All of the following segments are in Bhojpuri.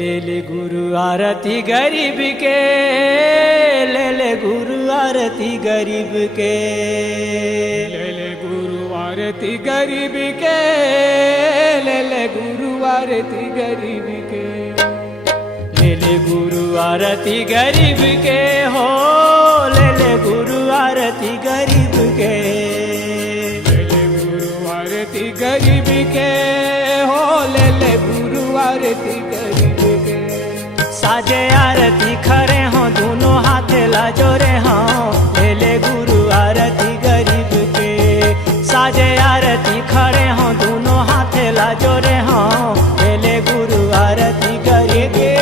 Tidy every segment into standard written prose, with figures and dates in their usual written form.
ले ले गुरु आरती गरीब के, ले ले गुरु आरती गरीब के, ले ले गुरु आरती गरीब के, ले ले गुरु आरती गरीब के, ले ले गुरु आरती गरीब के हो, ले ले गुरु आरती गरीब के, ले ले गुरु आरती गरीब के हो, ले ले गुरु आरती गरीब के। साजे आरती खरे हों दोनों हाथ ला जोरे हों, ले ले गुरु आरती गरीब के। साजे आरती खरे हों दोनों हाथ ला जोरे हों, ले ले गुरु आरती गरीब के।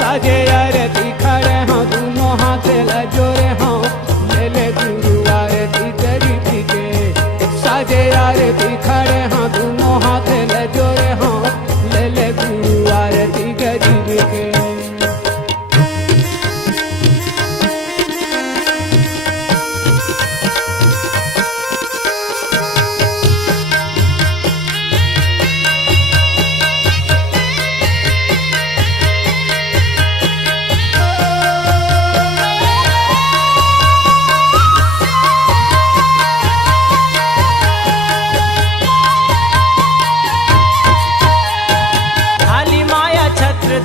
साजे आरती खड़े हों दोनों हाथ ला जोरे हों, ले ले गुरु आरती गरीब के। साजे आरती खड़े हों दोनों हाथ ला जोरे हों, ले ले गुरु आरती गरीब के।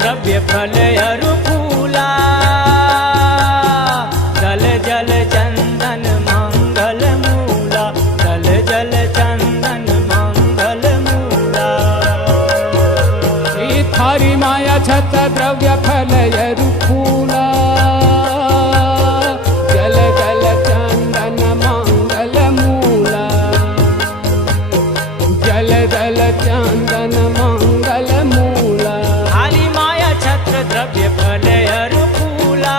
द्रव्य फल अरु फूला, जल जल चंदन मंगल मूला, जल जल चंदन मंगल मूला। थारी माया छत द्रव्य फल अरु फूला, जल जल चंदन मंगल मूला, जल जल चंदन मंगल मूला। द्रव्य फल अरु फूला,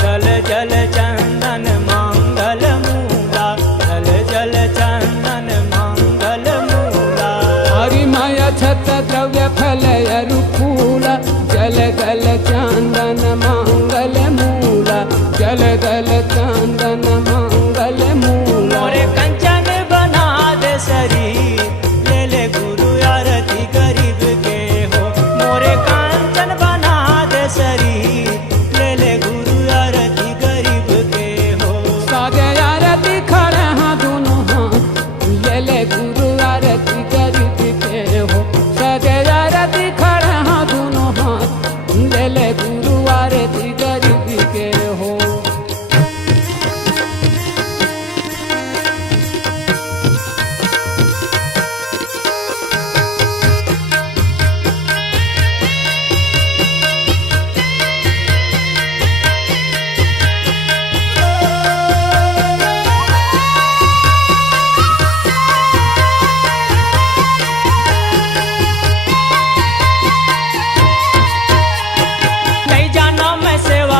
जल जल चंदन मंगल मूला, जल जल चंदन मंगल मूला। हरि माया छत द्रव्य फल अरु फूला, जल जल चंदन मंगल मूला, जल जल चंदन मंगल मूला। मोरे कंचन बना दे सरी, ले ले गुरु आरती गरीब के हो। मोरे कांचन बना दे सरी, ले ले गुरु आरती गरीब के हो। सागे आरती खड़े हाँ दोनों हाथ, ले ले गुरु आरती गरीब के हो। सागे आरती खड़े हाँ दोनों हाथ, ले ले गुरु आरती गरीब के हो।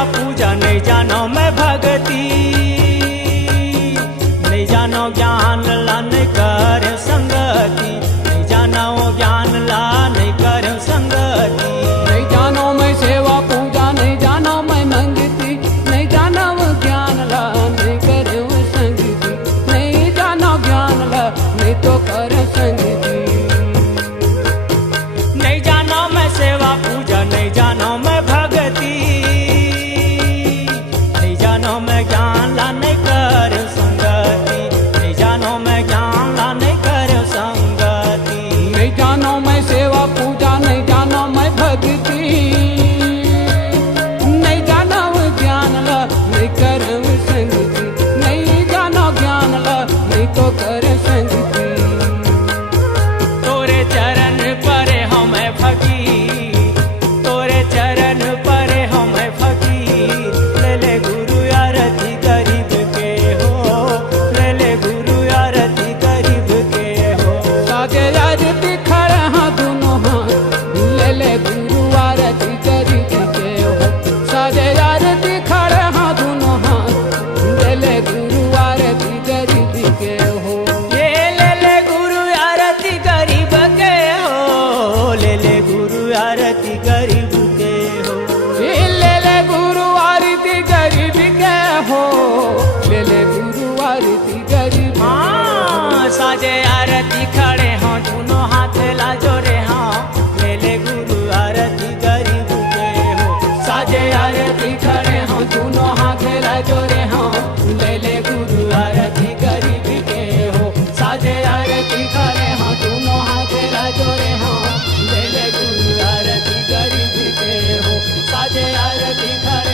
पूजा नहीं जानो मैं भक्ति, नहीं जानो ज्ञान ला नहीं कर संगति, नहीं जानो ज्ञान ला नहीं कर संगति। नहीं जानो मैं सेवा पूजा, नहीं जानो मैं मंगती, नहीं जानो ज्ञान ला नहीं करे संगति, नहीं जानो ज्ञान ला नहीं तो कर संगति। नहीं जानो मैं सेवा पूजा, नहीं जानो मैं भक्ति, मैं ज्ञान ला नहीं कर संगति, नहीं जानो मैं ज्ञान ला नहीं कर संगति। नहीं जानो मैं सेवा पूजा, नहीं जानो मैं भक्ति, नहीं जानो ज्ञान ला नहीं कर संगति, नहीं जानो ज्ञान ला नहीं तो कर संगति। तोरे चरण परे हमें फकीर, तोरे चरण परे हमें फकीर, ले ले गुरु आरती गरीब के हो, ले ले गुरु आरती गरीब के हो। सागे आरती खड़े हाँ दोनों हाथ, ले ले गुरु आरती गरीब के हो। सागे आरती खड़े हाँ दोनों हाथ, ले ले गुरु आरती गरीब के हो। ये ले ले गुरु आरती गरीब के हो, ले ले गुरु आरती गरीब के हो। ये ले ले गुरु आरती गरीब के हो, ले ले गुरु आरती गरीब। हाँ साजे आरती खड़े हों दोनों हाथ ला जोरे हों, ले ले आरती खड़े